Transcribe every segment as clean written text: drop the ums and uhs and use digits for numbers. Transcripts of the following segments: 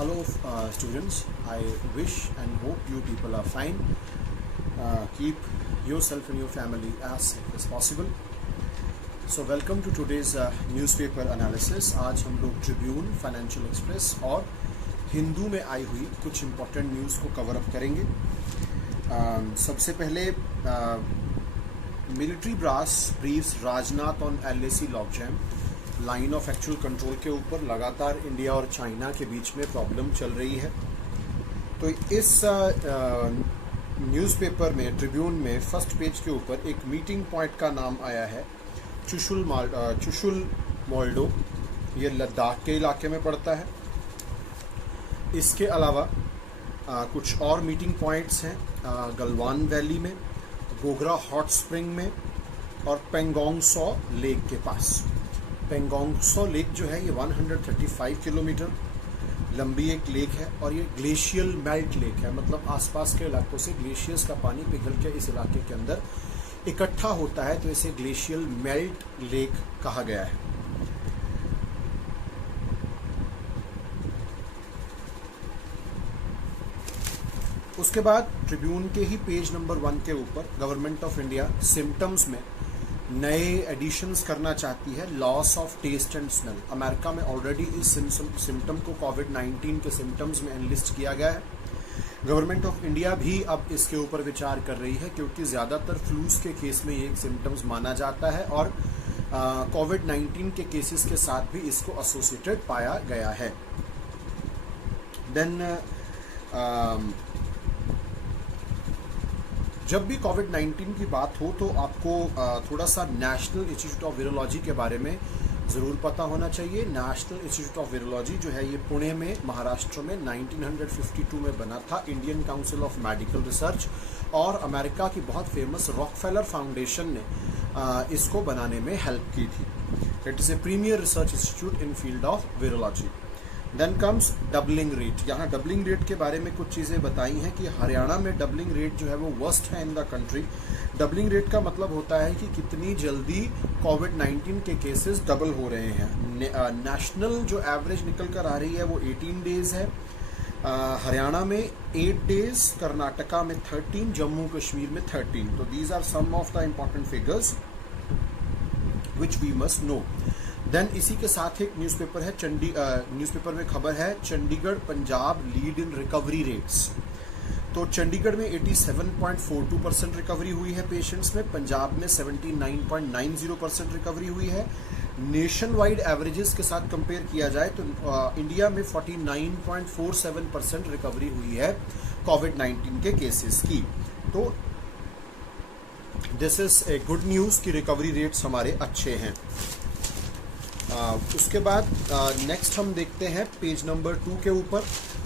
Hello, students. I wish and hope you people are fine. Keep yourself and your family as safe as possible. So, welcome to today's newspaper analysis. आज हम लोग Tribune, financial express और हिंदू में आई हुई कुछ important news को cover up करेंगे। सबसे पहले military brass briefs Rajnath on LAC logjam. Line of actual control के ऊपर लगातार इंडिया और चाइना के बीच में प्रॉब्लम चल रही है। तो इस न्यूज़पेपर में ट्रिब्यून में फर्स्ट पेज के ऊपर एक मीटिंग पॉइंट का नाम आया है, चुशुल मोल्डो। ये लद्दाख के इलाके में पड़ता है। इसके अलावा कुछ और मीटिंग पॉइंट्स हैं गलवान वैली में, गोगरा हॉट स्प्रिंग में और पेंगोंग सो लेक के पास। पेंगोंग सो लेक जो है ये 135 किलोमीटर लंबी एक लेक है और ये ग्लेशियल मेल्ट लेक है, मतलब आसपास के इलाकों से ग्लेशियर्स का पानी पिघल के इस इलाके के अंदर इकट्ठा होता है, तो इसे ग्लेशियल मेल्ट लेक कहा गया है। उसके बाद ट्रिब्यून के ही पेज नंबर 1 के ऊपर गवर्नमेंट ऑफ इंडिया सिम्टम्स में नए एडिशंस करना चाहती है। Loss of taste and smell. America में ऑलरेडी इस सिम्टम को कोविड-19 के सिम्टम्स में एनलिस्ट किया गया है। गवर्नमेंट ऑफ इंडिया भी अब इसके ऊपर विचार कर रही है, क्योंकि ज़्यादातर फ्लूज के केस में ये सिम्टम्स माना जाता है और कोविड-19 के केसेस के साथ भी इसको एसोसिएटेड पाया गया है। देन जब भी कोविड-19 की बात हो तो आपको थोड़ा सा नेशनल इंस्टीट्यूट ऑफ वायरोलॉजी के बारे में ज़रूर पता होना चाहिए। नेशनल इंस्टीट्यूट ऑफ वायरोलॉजी जो है ये पुणे में, महाराष्ट्र में 1952 में बना था। Indian council of medical research और अमेरिका की बहुत फेमस रॉकफेलर फाउंडेशन ने इसको बनाने में हेल्प की थी। It is a premier research institute in field of virology. Then comes doubling rate. यहाँ डबलिंग रेट के बारे में कुछ चीज़ें बताई हैं कि हरियाणा में डबलिंग रेट जो है वो वर्स्ट है in the country. Doubling rate का मतलब होता है कि कितनी जल्दी कोविड-19 के केसेस डबल हो रहे हैं। नेशनल जो एवरेज निकल कर आ रही है वो 18 डेज है, हरियाणा में 8 डेज, कर्नाटका में 13, जम्मू कश्मीर में 13। तो these are some of the important figures which we must know. Then इसी के साथ एक न्यूज़पेपर है न्यूज़पेपर में खबर है Chandigarh Punjab lead in recovery rates. तो चंडीगढ़ में 87.42% रिकवरी हुई है पेशेंट्स में, पंजाब में 79.90% रिकवरी हुई है। नेशन वाइड एवरेजेस के साथ कंपेयर किया जाए तो इंडिया में 49.47% रिकवरी हुई है कोविड-19 के केसेस की। तो this is a good news कि रिकवरी रेट्स हमारे अच्छे हैं। उसके बाद नेक्स्ट हम देखते हैं पेज नंबर 2 के ऊपर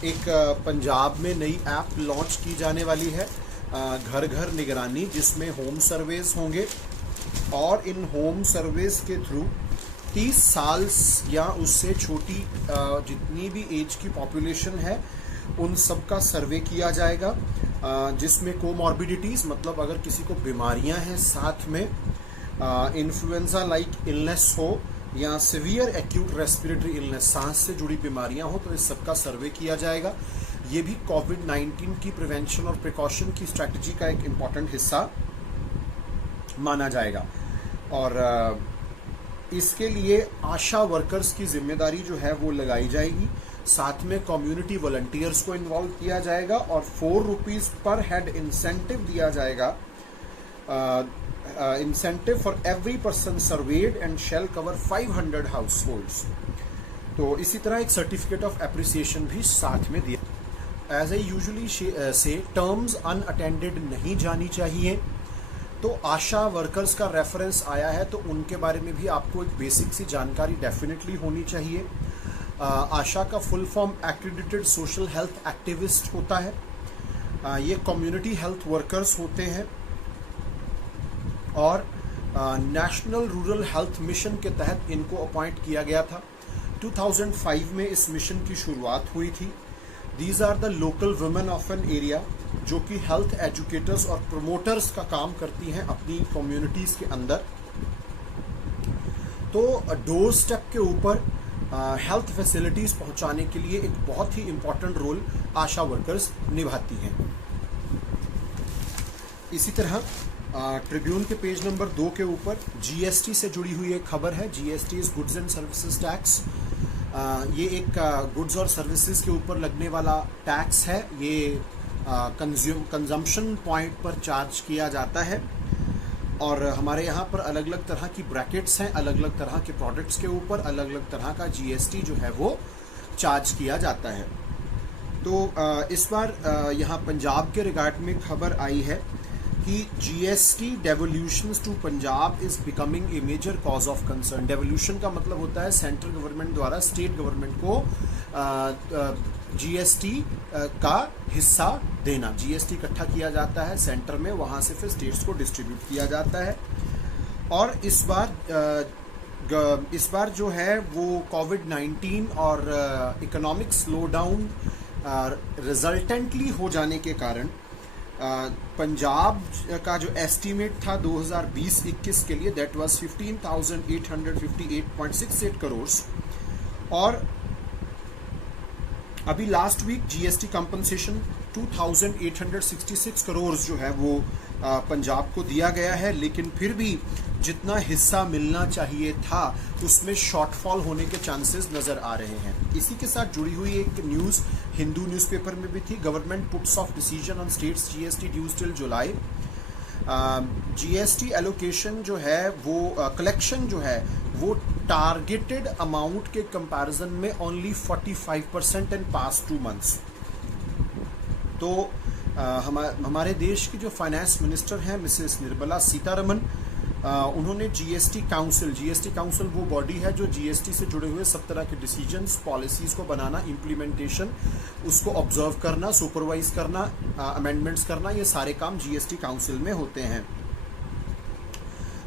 एक पंजाब में नई ऐप लॉन्च की जाने वाली है, घर घर निगरानी, जिसमें होम सर्वेज होंगे और इन होम सर्वेज के थ्रू 30 साल या उससे छोटी जितनी भी एज की पॉपुलेशन है उन सब का सर्वे किया जाएगा, जिसमें कोमॉर्बिडिटीज़, मतलब अगर किसी को बीमारियां हैं साथ में, इन्फ्लुएंजा लाइक इलनेस हो या सिवियर एक्यूट रेस्पिरेटरी इलनेस, सांस से जुड़ी बीमारियां हो, तो इस सब का सर्वे किया जाएगा। ये भी कोविड-19 की प्रिवेंशन और प्रिकॉशन की स्ट्रैटेजी का एक इम्पॉर्टेंट हिस्सा माना जाएगा। और इसके लिए आशा वर्कर्स की जिम्मेदारी जो है वो लगाई जाएगी, साथ में कम्युनिटी वॉलंटियर्स को इन्वॉल्व किया जाएगा और 4 रुपीज़ पर हेड इंसेंटिव दिया जाएगा। Incentive for every person served and shall cover 500 households. तो इसी तरह एक सर्टिफिकेट ऑफ एप्रिसिएशन भी साथ में दिया। एज ए यूजुअली से टर्म्स अनअटेंडेड नहीं जानी चाहिए। तो आशा वर्कर्स का रेफरेंस आया है तो उनके बारे में भी आपको एक बेसिक सी जानकारी डेफिनेटली होनी चाहिए। आशा का full form accredited social health activist होता है। ये कम्युनिटी हेल्थ वर्कर्स होते हैं और नेशनल रूरल हेल्थ मिशन के तहत इनको अपॉइंट किया गया था। 2005 में इस मिशन की शुरुआत हुई थी। These are the local women of an area जो कि हेल्थ एजुकेटर्स और प्रमोटर्स का काम करती हैं अपनी कम्युनिटीज़ के अंदर। तो डोर स्टेप के ऊपर हेल्थ फैसिलिटीज़ पहुंचाने के लिए एक बहुत ही इम्पॉर्टेंट रोल आशा वर्कर्स निभाती हैं। इसी तरह ट्रिब्यून के पेज नंबर 2 के ऊपर जीएसटी से जुड़ी हुई एक खबर है। GST is goods and services tax. ये एक गुड्स और सर्विसेज के ऊपर लगने वाला टैक्स है। ये कंजम्पशन पॉइंट पर चार्ज किया जाता है और हमारे यहाँ पर अलग अलग तरह की ब्रैकेट्स हैं, अलग अलग तरह के प्रोडक्ट्स के ऊपर अलग अलग तरह का जीएसटी जो है वो चार्ज किया जाता है। तो इस बार यहाँ पंजाब के रिगार्ड में खबर आई है कि GST devolutions to Punjab is becoming a major cause of concern. Devolution का मतलब होता है सेंट्रल गवर्नमेंट द्वारा स्टेट गवर्नमेंट को जीएसटी का हिस्सा देना। जीएसटी इकट्ठा किया जाता है सेंटर में, वहाँ से फिर स्टेट्स को डिस्ट्रीब्यूट किया जाता है। और इस बार जो है वो कोविड-19 और इकोनॉमिक स्लो डाउन रिजल्टेंटली हो जाने के कारण पंजाब का जो एस्टीमेट था 2020-21 के लिए दैट वाज 15,858.68 करोड़ और अभी last week GST compensation 2,866 crore जो है वो पंजाब को दिया गया है, लेकिन फिर भी जितना हिस्सा मिलना चाहिए था उसमें शॉर्टफॉल होने के चांसेस नजर आ रहे हैं। इसी के साथ जुड़ी हुई एक न्यूज़ हिंदू न्यूज़पेपर में भी थी। Government puts of decision on states GST dues till July. GST allocation जो है वो कलेक्शन जो है वो टारगेटेड अमाउंट के कंपैरिजन में ओनली 45% इन पास्ट 2 मंथ्स। तो हमारे देश की जो फाइनेंस मिनिस्टर हैं मिसेस निर्मला सीतारमन, उन्होंने जीएसटी काउंसिल वो बॉडी है जो जीएसटी से जुड़े हुए सब तरह के डिसीजंस पॉलिसीज को बनाना, इम्प्लीमेंटेशन उसको ऑब्जर्व करना, सुपरवाइज करना, अमेंडमेंट्स करना, ये सारे काम जीएसटी काउंसिल में होते हैं।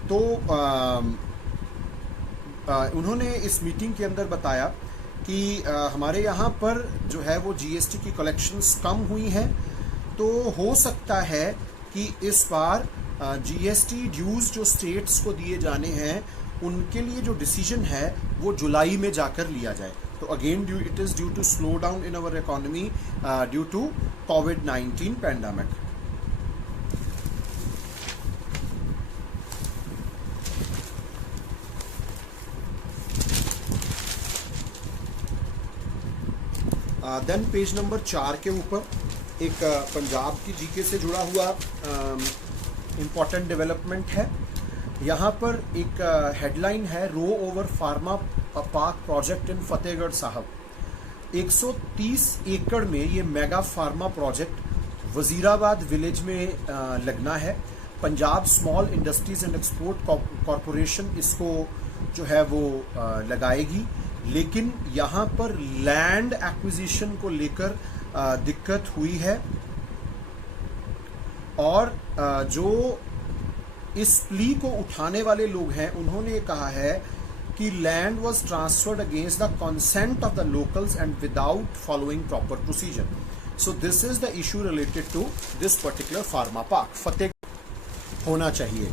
तो उन्होंने इस मीटिंग के अंदर बताया कि हमारे यहाँ पर जो है वो जीएसटी की कलेक्शंस कम हुई हैं, तो हो सकता है कि इस बार जीएसटी ड्यूज जो स्टेट्स को दिए जाने हैं उनके लिए जो डिसीजन है वो जुलाई में जाकर लिया जाए। तो again it is due to slow down in our economy due to कोविड-19 पैंडेमिक। देन पेज नंबर 4 के ऊपर एक पंजाब की जीके से जुड़ा हुआ इम्पॉर्टेंट डेवलपमेंट है। यहाँ पर एक हेडलाइन है row over pharma park project in Fatehgarh Sahib. 130 एकड़ में ये mega pharma project Wazirabad village में लगना है। Punjab small industries and export corporation इसको जो है वो लगाएगी, लेकिन यहाँ पर लैंड एक्विजिशन को लेकर दिक्कत हुई है और जो इस प्ली को उठाने वाले लोग हैं उन्होंने कहा है कि land was transferred against the consent of the locals and without following proper procedure. So this is the issue related to this particular pharma park. फतेह होना चाहिए।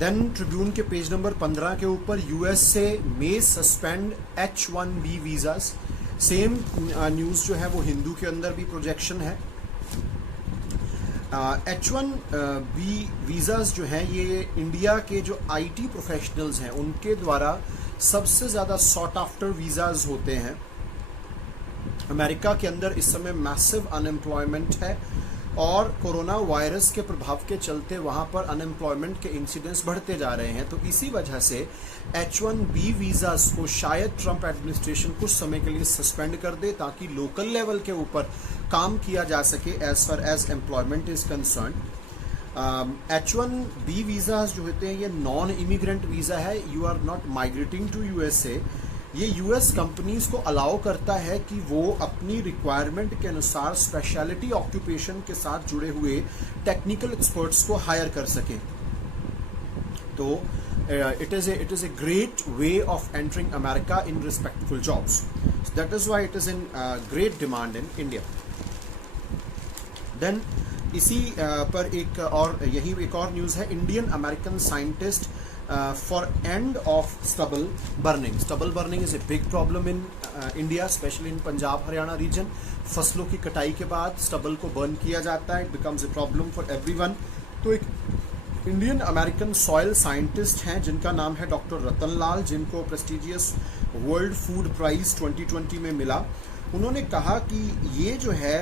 देन ट्रिब्यून के पेज नंबर 15 के ऊपर यूएसए में suspend H1B visas. Same news जो है वो हिंदू के अंदर भी प्रोजेक्शन है। H1B वीज़ास जो हैं ये इंडिया के जो आईटी प्रोफेशनल्स हैं उनके द्वारा सबसे ज़्यादा सॉट आफ्टर वीज़ास होते हैं। अमेरिका के अंदर इस समय मैसिव अनएम्प्लॉयमेंट है और कोरोना वायरस के प्रभाव के चलते वहाँ पर अनएम्प्लॉयमेंट के इंसिडेंट्स बढ़ते जा रहे हैं। तो इसी वजह से H1B वीज़ास को शायद ट्रंप एडमिनिस्ट्रेशन कुछ समय के लिए सस्पेंड कर दे ताकि लोकल लेवल के ऊपर काम किया जा सके as far as employment is concern. H1B visas जो होते हैं ये नॉन इमिग्रेंट वीज़ा है। You are not migrating to USA. ये यूएस कंपनीज को अलाउ करता है कि वो अपनी रिक्वायरमेंट के अनुसार स्पेशलिटी ऑक्यूपेशन के साथ जुड़े हुए टेक्निकल एक्सपर्ट्स को हायर कर सकें। तो it is a great way of entering America in respectful jobs. So that is why it is in great demand in India. Then इसी पर एक और न्यूज़ है। Indian American scientist for end of stubble burning. Stubble burning is a big problem in India, especially in Punjab, Haryana region. फसलों की कटाई के बाद स्टबल को बर्न किया जाता है. It becomes a problem for everyone. तो एक इंडियन अमेरिकन सॉइल साइंटिस्ट हैं जिनका नाम है डॉक्टर रतन लाल, जिनको प्रेस्टिजियस वर्ल्ड फूड प्राइज 2020 में मिला. उन्होंने कहा कि ये जो है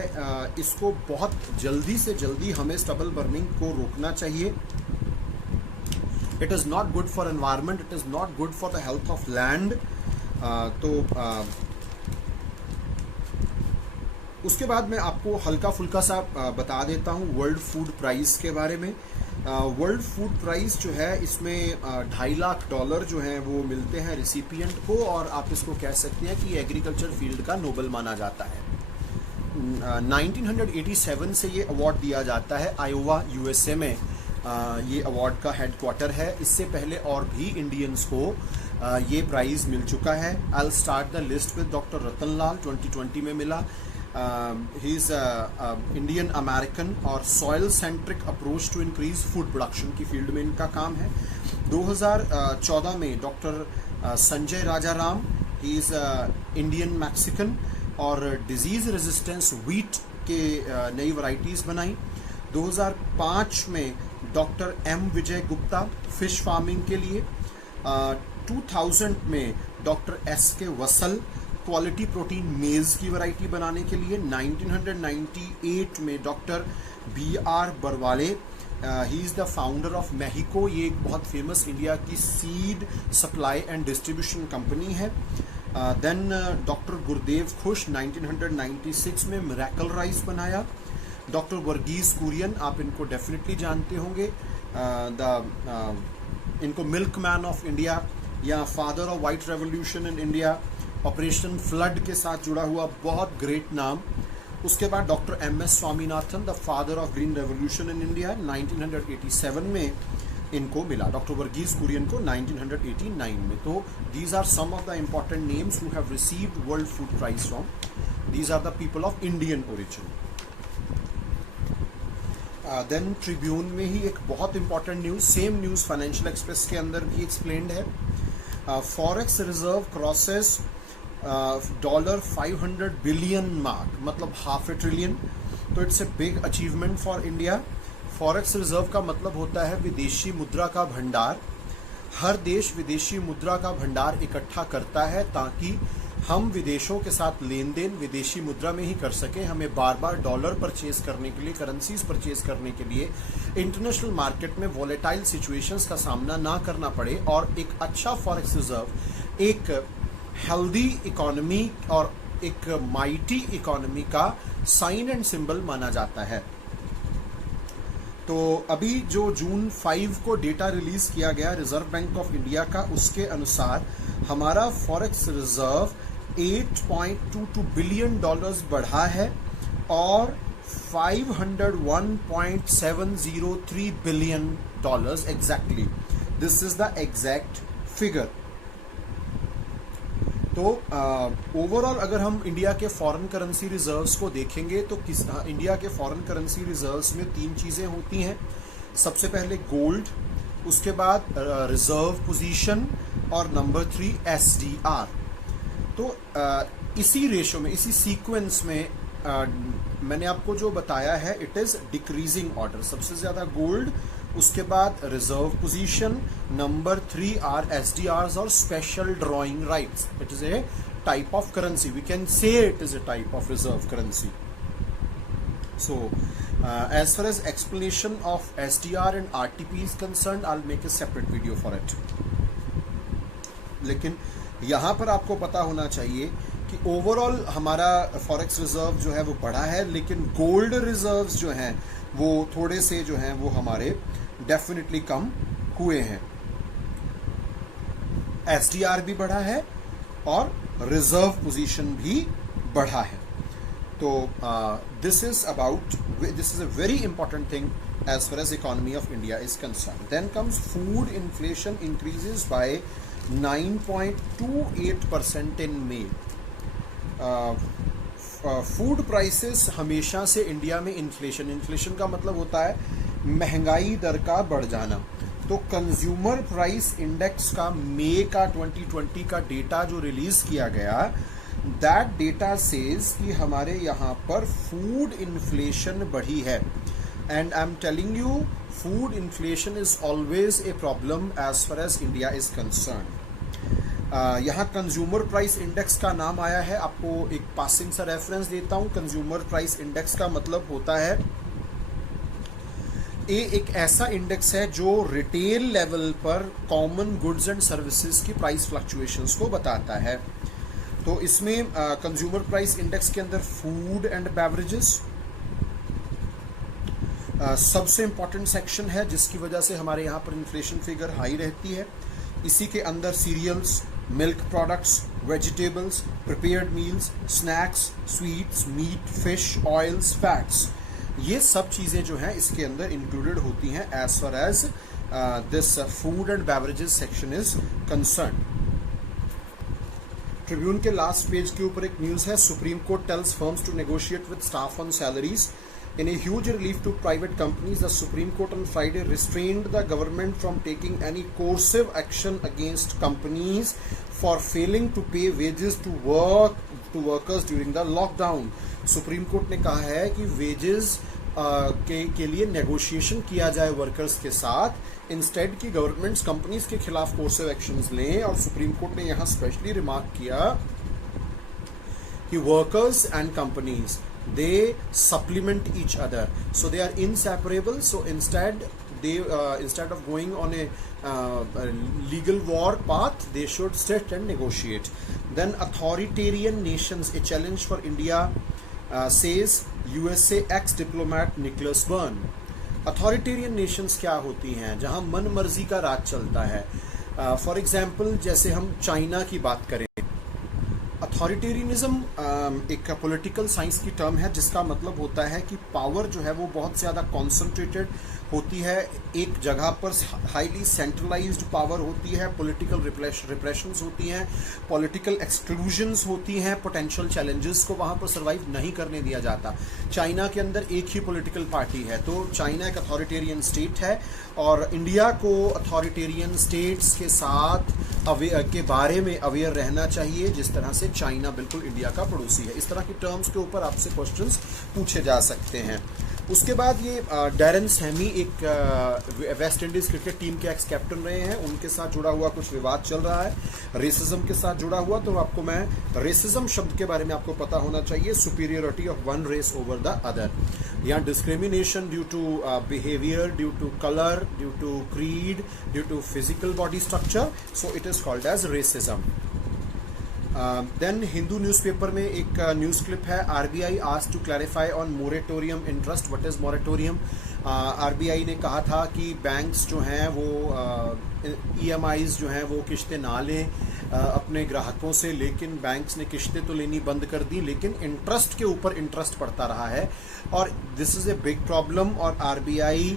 इसको बहुत जल्दी से जल्दी हमें स्टबल बर्निंग को रोकना चाहिए. It is not good for environment, it is not good for the health of land. उसके बाद मैं आपको हल्का फुल्का सा बता देता हूँ वर्ल्ड फूड प्राइस के बारे में. वर्ल्ड फूड प्राइस जो है इसमें $2.5 लाख जो हैं वो मिलते हैं रिसिपिएंट को, और आप इसको कह सकते हैं कि एग्रीकल्चर फील्ड का नोबल माना जाता है. 1987 से ये अवार्ड दिया जाता है. आयोवा USA में ये अवार्ड का हेडक्वार्टर है. इससे पहले और भी इंडियंस को ये प्राइज मिल चुका है. I will start the list with doctor Ratan Lal. 2020 में मिला. ही इज़ इंडियन अमेरिकन और soil centric approach to increase food production की फील्ड में इनका काम है. 2014 में doctor Sanjay Rajaram, he is Indian Mexican, और डिजीज़ रेजिस्टेंस वीट के नई वैरायटीज़ बनाई. 2005 में doctor M Vijay Gupta fish farming के लिए. 2000 में डॉक्टर S के वसल क्वालिटी प्रोटीन मेज की वैरायटी बनाने के लिए. 1998 में doctor BR Barwale, he is the founder of Mahyco. ये एक बहुत फेमस इंडिया की seed supply and distribution company है. देन डॉक्टर गुरदेव खुश 1996 में मिरेकल राइस बनाया. डॉक्टर वर्गीस कुरियन, आप इनको डेफिनेटली जानते होंगे, इनको मिल्क मैन ऑफ इंडिया या father of white revolution in India, operation flood के साथ जुड़ा हुआ बहुत ग्रेट नाम. उसके बाद doctor MS Swaminathan, the father of green revolution in India, 1987 में इनको मिला. डॉक्टर वर्गीस कुरियन को 1989 में. तो these are some of the important names who have received world food prize from. These are the people of Indian origin. Then Tribune में ही एक बहुत important news, same news Financial Express के अंदर भी एक्सप्लेन्ड है. Forex reserve crosses $500 billion mark, मतलब $500 billion. तो it's a big achievement for India. Forex reserve का मतलब होता है विदेशी मुद्रा का भंडार. हर देश विदेशी मुद्रा का भंडार इकट्ठा करता है ताकि हम विदेशों के साथ लेन देन विदेशी मुद्रा में ही कर सकें. हमें बार बार डॉलर परचेज करने के लिए, करेंसीज परचेज करने के लिए इंटरनेशनल मार्केट में वॉलेटाइल सिचुएशंस का सामना ना करना पड़े. और एक अच्छा फॉरेक्स रिजर्व एक हेल्दी इकोनॉमी और एक माइटी इकोनॉमी का साइन एंड सिंबल माना जाता है. तो अभी जो जून 5 को डेटा रिलीज किया गया रिजर्व बैंक ऑफ इंडिया का, उसके अनुसार हमारा फॉरेक्स रिजर्व $8.22 बिलियन बढ़ा है और $501.703 billion exactly. This is the exact figure. तो ओवरऑल अगर हम इंडिया के फॉरेन करेंसी रिजर्व्स को देखेंगे तो इंडिया के फॉरेन करेंसी रिजर्व्स में 3 चीज़ें होती हैं. सबसे पहले गोल्ड, उसके बाद रिजर्व पोजीशन, और नंबर 3 SDR. तो इसी रेशो में, इसी सीक्वेंस में मैंने आपको जो बताया है इट इज़ डिक्रीजिंग ऑर्डर. सबसे ज़्यादा गोल्ड, उसके बाद reserve position, number 3 are SDRs और special drawing rights. It is a type of currency. We can say it is a type of reserve currency. So as far as explanation of SDR and RTP is concerned, I'll make a separate video for it. लेकिन यहाँ पर आपको पता होना चाहिए कि overall हमारा forex reserve जो है वो बढ़ा है, लेकिन गोल्ड रिजर्व्स जो हैं वो थोड़े से जो हैं वो हमारे डेफिनेटली कम हुए हैं. SDR भी बढ़ा है और रिजर्व पोजीशन भी बढ़ा है. तो this is a very important thing as far as economy of India is concerned. Then comes food inflation increases by 9.28% in May. Food prices हमेशा से इंडिया में इन्फ्लेशन का मतलब होता है महंगाई दर का बढ़ जाना. तो कंज्यूमर प्राइस इंडेक्स का मई का 2020 का डेटा जो रिलीज किया गया, दैट डेटा सेज कि हमारे यहाँ पर फूड इन्फ्लेशन बढ़ी है। And I am telling you, food inflation is always a problem as far as India is concern. यहाँ कंज्यूमर प्राइस इंडेक्स का नाम आया है, आपको एक पासिंग सा रेफरेंस देता हूँ। कंज्यूमर प्राइस इंडेक्स का मतलब होता है, ये एक ऐसा इंडेक्स है जो रिटेल लेवल पर कॉमन गुड्स एंड सर्विसेज की प्राइस फ्लक्चुएशंस को बताता है। तो इसमें कंज्यूमर प्राइस इंडेक्स के अंदर फूड एंड बेवरेजेस सबसे इंपॉर्टेंट सेक्शन है, जिसकी वजह से हमारे यहाँ पर इन्फ्लेशन फिगर हाई रहती है। इसी के अंदर cereals, milk products, vegetables, prepared meals, snacks, sweets, meat, fish, oils, fats, ये सब चीज़ें जो हैं इसके अंदर इंक्लूडेड होती हैं as far as this food and beverages section is concern. Tribune के लास्ट पेज के ऊपर एक न्यूज़ है, Supreme Court tells firms to negotiate with staff on salaries. In a huge relief to private companies, the Supreme Court on Friday restrained the government from taking any coercive action against companies for failing to pay wages to workers during the lockdown. Supreme Court ने कहा है कि wages के लिए negotiation किया जाए workers के साथ, इंस्टेड की गवर्नमेंट्स कंपनीज के खिलाफ कोर्सिव एक्शंस लें। और सुप्रीम कोर्ट ने यहाँ स्पेशली रिमार्क किया कि workers and companies, they supplement each other, so they are inseparable. So instead of going on a legal war path, they should sit and negotiate. Then authoritarian nations, a challenge for India, says USA ex-diplomat Nicholas Byrne. Authoritarian Nations क्या होती हैं? जहां मन मर्जी का राज चलता है। For example, जैसे हम चाइना की बात करें, अथॉरिटेरियनिज्म एक पॉलिटिकल साइंस की टर्म है, जिसका मतलब होता है कि पावर जो है वो बहुत ज़्यादा कॉन्सेंट्रेटेड होती है, एक जगह पर हाईली सेंट्रलाइज्ड पावर होती है, पॉलिटिकल रिप्रेशंस होती हैं, पॉलिटिकल एक्सक्लूजन्स होती हैं, पोटेंशियल चैलेंजेस को वहाँ पर सर्वाइव नहीं करने दिया जाता। चाइना के अंदर एक ही पॉलिटिकल पार्टी है, तो चाइना एक अथॉरिटेरियन स्टेट है, और इंडिया को अथॉरिटेरियन स्टेट्स के साथ के बारे में अवेयर रहना चाहिए, जिस तरह से चाइना बिल्कुल इंडिया का पड़ोसी है। इस तरह की टर्म्स के ऊपर आपसे क्वेश्चंस पूछे जा सकते हैं। उसके बाद ये डैरन सैमी एक वेस्ट इंडीज क्रिकेट टीम के एक्स कैप्टन रहे हैं, उनके साथ जुड़ा हुआ कुछ विवाद चल रहा है रेसिज्म के साथ जुड़ा हुआ। तो आपको मैं रेसिज्म शब्द के बारे में आपको पता होना चाहिए, superiority of one race over the other, या discrimination due to behaviour, due to colour, due to creed, due to physical body structure, so it is called as racism. Then Hindu newspaper में एक न्यूज़ क्लिप है, RBI asked to clarify on moratorium interest, what is moratorium. RBI ने कहा था कि banks जो हैं वो ईएमआईज जो हैं वो किश्तें ना लें अपने ग्राहकों से, लेकिन बैंक्स ने किश्तें तो लेनी बंद कर दी, लेकिन इंटरेस्ट के ऊपर इंटरेस्ट पड़ता रहा है, और this is a big problem. और आरबीआई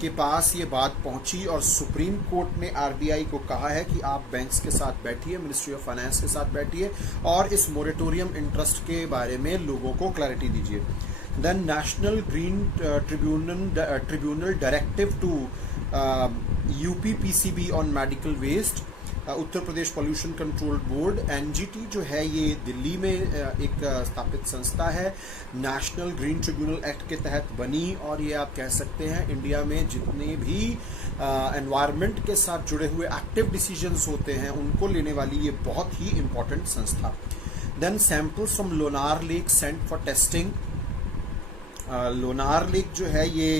के पास ये बात पहुंची, और सुप्रीम कोर्ट ने आरबीआई को कहा है कि आप बैंक्स के साथ बैठिए, मिनिस्ट्री ऑफ फाइनेंस के साथ बैठिए, और इस मोरेटोरियम इंटरेस्ट के बारे में लोगों को क्लैरिटी दीजिए। Then national green tribunal directive to UPPCB on medical waste, Uttar Pradesh pollution control board NGT जो है ये दिल्ली में एक स्थापित संस्था है, नेशनल ग्रीन ट्रिब्यूनल एक्ट के तहत बनी, और ये आप कह सकते हैं इंडिया में जितने भी एनवायरनमेंट के साथ जुड़े हुए एक्टिव डिसीजंस होते हैं उनको लेने वाली ये बहुत ही इंपॉर्टेंट संस्था। Then samples from Lonar lake sent for testing. Lonar lake जो है ये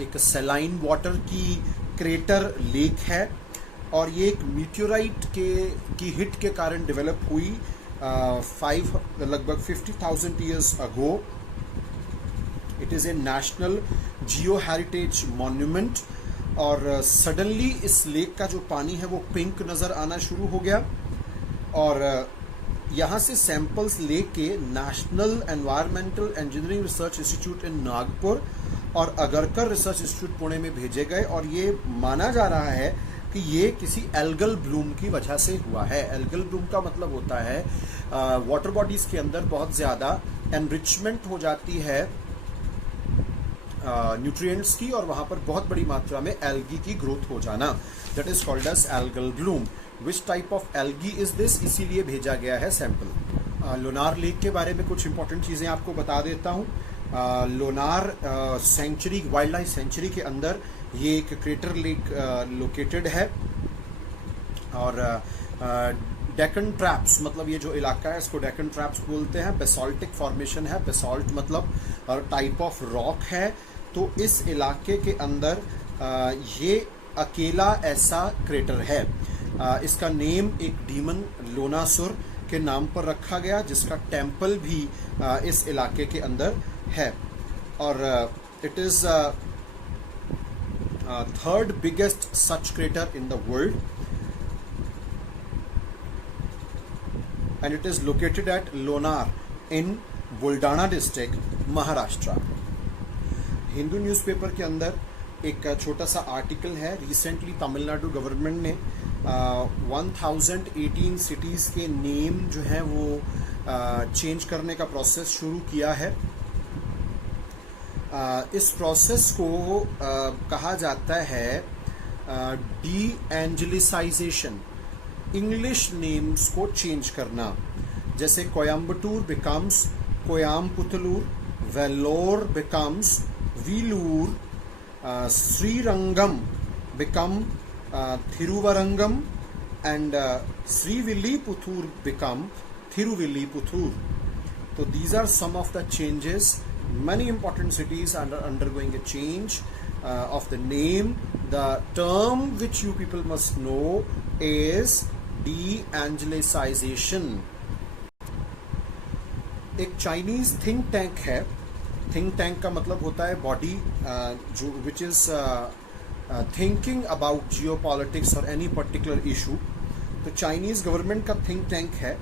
एक सेलाइन वाटर की क्रेटर लेक है, और ये एक मीटियोराइट की हिट के कारण डेवलप हुई लगभग 50,000 years ago. It is A national Jio heritage monument, और सडनली इस लेक का जो पानी है वो पिंक नज़र आना शुरू हो गया, और यहाँ से सैंपल्स लेके national environmental engineering research institute इन नागपुर और अगरकर रिसर्च इंस्टीट्यूट पुणे में भेजे गए, और ये माना जा रहा है कि ये किसी एल्गल ब्लूम की वजह से हुआ है। एल्गल ब्लूम का मतलब होता है वाटर बॉडीज के अंदर बहुत ज़्यादा एनरिचमेंट हो जाती है न्यूट्रिएंट्स की और वहाँ पर बहुत बड़ी मात्रा में एल्गी की ग्रोथ हो जाना, that is called as algal bloom. Which type of algae is this, इसीलिए भेजा गया है सैंपल। लोनार लेक के बारे में कुछ इंपॉर्टेंट चीज़ें आपको बता देता हूँ। Lonar sanctuary, wildlife sanctuary के अंदर ये एक क्रेटर लेक लोकेटेड है। और डेक्कन ट्रैप्स, मतलब ये जो इलाका है इसको डेक्कन ट्रैप्स बोलते हैं। बेसाल्टिक फॉर्मेशन है, बेसाल्ट मतलब टाइप ऑफ रॉक है। तो इस इलाके के अंदर ये अकेला ऐसा क्रेटर है। इसका नेम एक डीमन लोनासुर के नाम पर रखा गया, जिसका टेम्पल भी इस इलाके के अंदर है। और it is third biggest such crater in the world and it is located at Lonar in Buldhana district, Maharashtra. Hindu newspaper के अंदर एक छोटा सा आर्टिकल है। रिसेंटली तमिलनाडु गवर्नमेंट ने 1018 सिटीज़ के नेम जो है वो चेंज करने का प्रोसेस शुरू किया है। इस प्रोसेस को कहा जाता है डी एंजलिसाइजेशन, इंग्लिश नेम्स को चेंज करना। जैसे Coimbatore becomes Koyamputhur, Vellore becomes Veelur, Srirangam become Thiruvarangam and Srivilliputhur become Thiruvilliputhur. So these are some of the changes. Many important cities are undergoing a change of the name. The term which you people must know is de-angelicization. एक Chinese think tank है। Think tank का मतलब होता है body जो which is thinking about Jio politics और any particular issue. तो Chinese government का थिंक टैंक है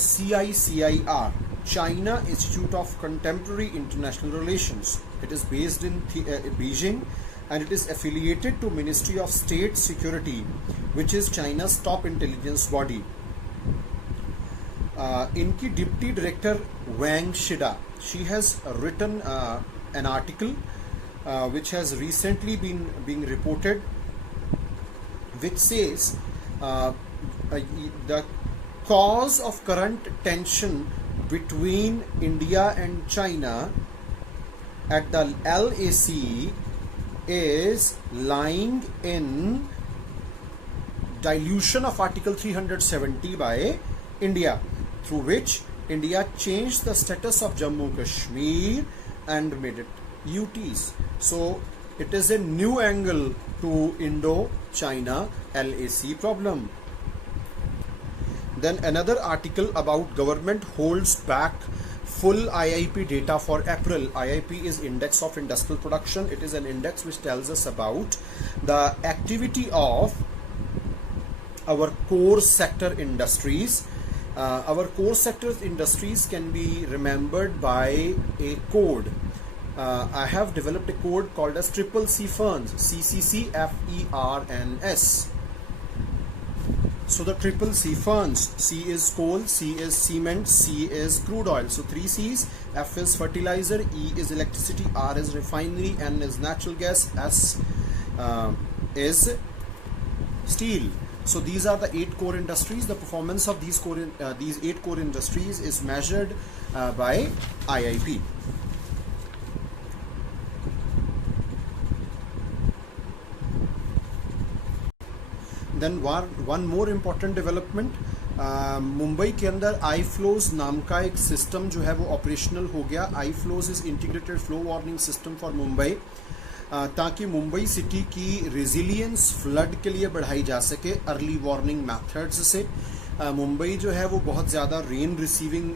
CICIR, China Institute of Contemporary International Relations. It is based in Beijing and it is affiliated to Ministry of State Security, which is China's top intelligence body. इनकी deputy director Wang Shida, she has written an article which has recently been reported, which says the cause of current tension between India and China at the LAC is lying in dilution of Article 370 by India, through which India changed the status of Jammu Kashmir and made it UTs. So it is a new angle to Indo-China LAC problem. Then another article about government holds back full IIP data for April. IIP is Index of Industrial Production. It is an index which tells us about the activity of our core sector industries. Our core sector industries can be remembered by a code. I have developed a code called as CCC Ferns, CCCFERNS. So the CCC Ferns, C is coal, C is cement, C is crude oil. So 3 C's, F is fertilizer, E is electricity, R is refinery, N is natural gas, S is steel. So these are the 8 core industries. The performance of these 8 core industries is measured by IIP. Then one more important development, Mumbai के अंदर आई flows नाम का एक system जो है वो operational हो गया। IFLOWS is integrated flow warning system for Mumbai, ताकि मुंबई सिटी की रेजिलियंस फ्लड के लिए बढ़ाई जा सके अर्ली वार्निंग मेथड्स से। मुंबई जो है वो बहुत ज़्यादा रेन रिसीविंग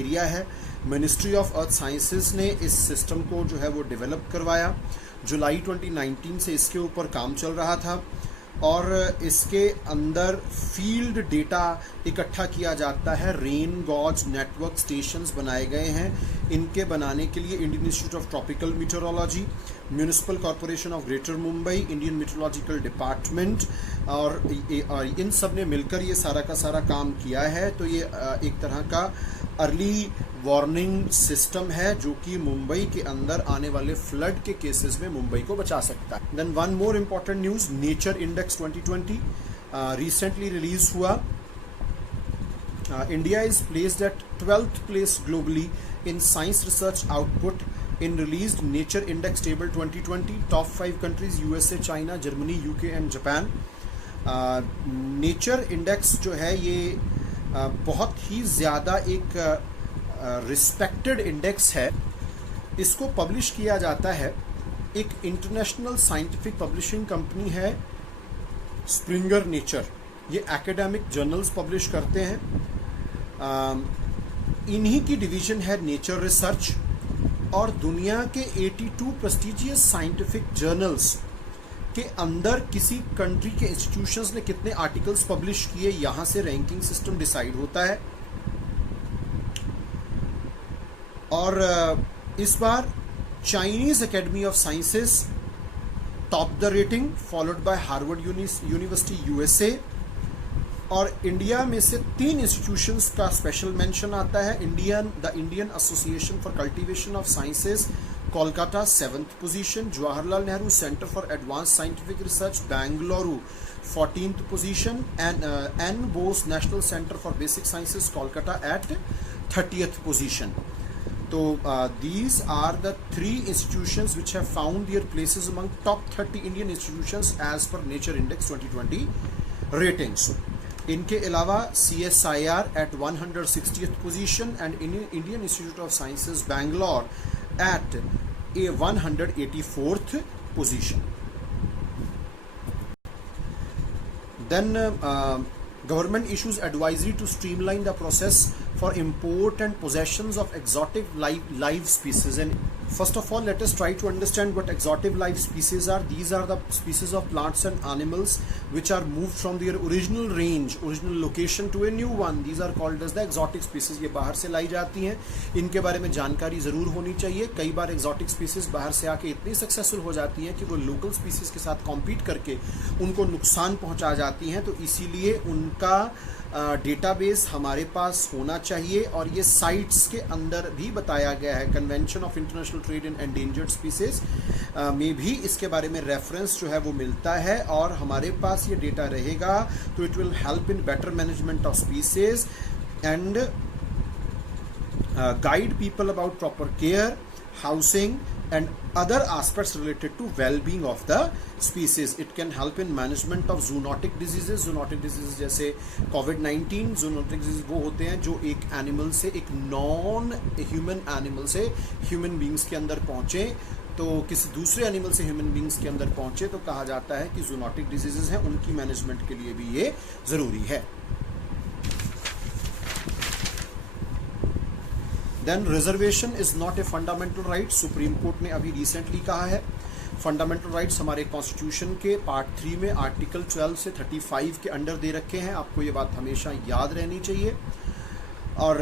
एरिया है। मिनिस्ट्री ऑफ अर्थ साइंसेस ने इस सिस्टम को जो है वो डेवलप करवाया। जुलाई 2019 से इसके ऊपर काम चल रहा था और इसके अंदर फील्ड डेटा इकट्ठा किया जाता है। रेन गॉज नेटवर्क स्टेशंस बनाए गए हैं। इनके बनाने के लिए Indian Institute of Tropical Meteorology, Municipal Corporation of Greater Mumbai, Indian Meteorological Department और इन सब ने मिलकर ये सारा का सारा काम किया है। तो ये एक तरह का अर्ली वार्निंग सिस्टम है जो कि मुंबई के अंदर आने वाले फ्लड के केसेस में मुंबई को बचा सकता है। Then one more important news, nature index 2020 recently release हुआ। India is placed at 12th place globally in science research output in released Nature Index Table 2020. Top 5 countries USA, China, Germany, UK and Japan. Nature Index जो है ये बहुत ही ज़्यादा एक respected index है। इसको publish किया जाता है, एक इंटरनेशनल साइंटिफिक पब्लिशिंग कंपनी है स्प्रिंगर नेचर। ये एकेडमिक जर्नल्स पब्लिश करते हैं। इन्हीं की डिवीजन है नेचर रिसर्च, और दुनिया के 82 प्रेस्टिजियस साइंटिफिक जर्नल्स के अंदर किसी कंट्री के इंस्टीट्यूशंस ने कितने आर्टिकल्स पब्लिश किए, यहां से रैंकिंग सिस्टम डिसाइड होता है। और इस बार Chinese academy of sciences top the rating, followed by Harvard university USA. और इंडिया में से 3 इंस्टीट्यूशंस का स्पेशल मेंशन आता है। The Indian association for cultivation of sciences Kolkata 7th position, Jawaharlal Nehru centre for advance scientific research Bengaluru 14th position, N Bose national centre for basic sciences Kolkata at 30th position. तो these are the 3 institutions which have found their places among top 30 Indian institutions as per Nature Index 2020 ratings. इनके अलावा CSIR at 160th position and Indian Institute of Sciences Bangalore at a 184th position. Then government issues advisory to streamline the process for import and possessions of exotic live species. And first of all, let us try to understand what exotic live species are. These are the species of plants and animals which are moved from their original range, original location to a new one. These are called as the exotic species. ये बाहर से लाई जाती हैं, इनके बारे में जानकारी ज़रूर होनी चाहिए। कई बार exotic species बाहर से आके इतनी सक्सेसफुल हो जाती हैं कि वो लोकल species के साथ कॉम्पीट करके उनको नुकसान पहुंचा जाती हैं। तो इसीलिए उनका डेटाबेस हमारे पास होना चाहिए, और ये साइट्स के अंदर भी बताया गया है। Convention of international trade in endangered species में भी इसके बारे में रेफरेंस जो है वो मिलता है, और हमारे पास ये डेटा रहेगा तो it will help in better management of species and guide people about proper care, housing and other aspects related to well-being of the species. It can help in management of zoonotic diseases. Zoonotic diseases जैसे COVID-19, zoonotic diseases वो होते हैं जो एक animal से, एक non human animal से human beings के अंदर पहुंचे, तो किसी दूसरे एनिमल से ह्यूमन बींग्स के अंदर पहुंचे तो कहा जाता है कि जूनोटिक डिजीजेज हैं, उनकी मैनेजमेंट के लिए भी ये जरूरी है। Then reservation is not a fundamental right. Supreme Court ने अभी रिसेंटली कहा है फंडामेंटल राइट्स हमारे कॉन्स्टिट्यूशन के पार्ट 3 में आर्टिकल 12 से 35 के अंडर दे रखे हैं। आपको ये बात हमेशा याद रहनी चाहिए। और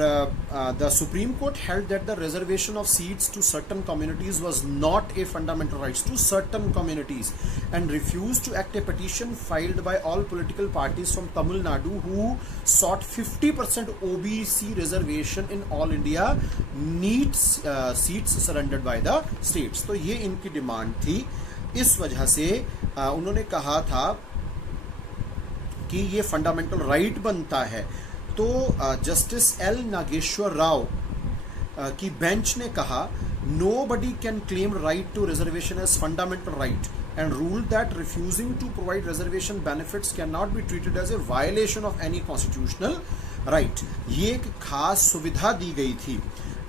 the Supreme Court held that the reservation of seats to certain communities was not a fundamental rights to certain communities and refuse to act a petition filed by all political parties from Tamil Nadu who sought 50% OBC reservation in all India NEET seats surrendered by the states. तो ये इनकी demand थी। इस वजह से उन्होंने कहा था कि ये फंडामेंटल राइट बनता है। तो जस्टिस एल नागेश्वर राव की बेंच ने कहा nobody can claim right to reservation as fundamental right and rule that refusing to provide reservation benefits can not be treated as a violation of any constitutional right. ये एक खास सुविधा दी गई थी।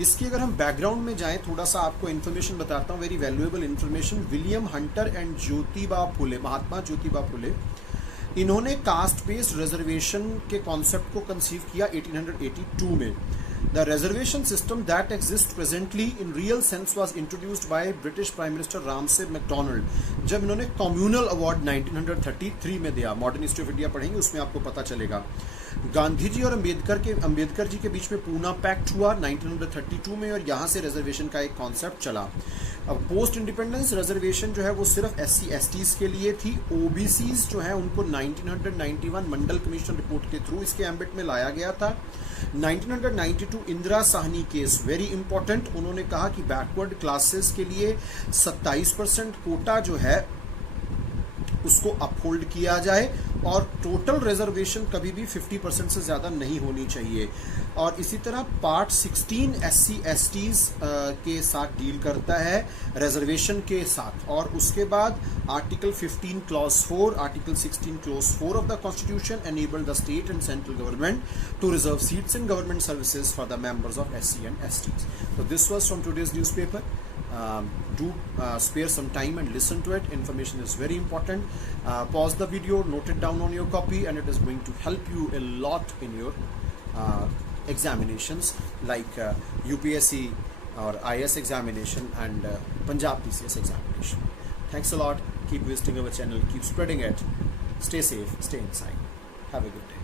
इसकी अगर हम बैकग्राउंड में जाएं, थोड़ा सा आपको इन्फॉर्मेशन बताता हूं, very valuable information. William Hunter and Jyotiba Phule, Mahatma Jyotiba Phule, इन्होंने कास्ट बेस्ड रिजर्वेशन के कॉन्सेप्ट को कंसीव किया 1882 में। The reservation system that exist presently in real sense was introduced by British prime minister Ramsay MacDonald जब इन्होंने कम्युनल अवार्ड 1933 में दिया। मॉडर्न हिस्ट्री ऑफ इंडिया पढ़ेंगे, उसमें आपको पता चलेगा। गांधी जी और अंबेडकर जी के बीच में पूना पैक्ट हुआ 1932 में, और यहां से रिजर्वेशन का एक कॉन्सेप्ट चला। अब पोस्ट इंडिपेंडेंस रिजर्वेशन जो है वो सिर्फ SC/STs के लिए थी। OBCs जो है उनको 1991 मंडल कमीशन रिपोर्ट के थ्रू इसके एम्बिट में लाया गया था। 1992 Indira Sahni case very important, उन्होंने कहा कि बैकवर्ड क्लासेस के लिए 27% कोटा जो है उसको अपहोल्ड किया जाए और टोटल रिजर्वेशन कभी भी 50% से ज़्यादा नहीं होनी चाहिए। और इसी तरह पार्ट 16 SC/STs के साथ डील करता है रिजर्वेशन के साथ। और उसके बाद article 15 clause 4, article 16 clause 4 of the constitution enable the state and central government to reserve seats in government services for the members of SC and STs. So this was from today's newspaper. Do spare some time and listen to it. Information is very important. Pause the video, note it down on your copy, and it is going to help you a lot in your examinations like UPSC or IS examination and Punjab PCS examination. Thanks a lot. Keep visiting our channel, keep spreading it. Stay safe, stay inside. Have a good day.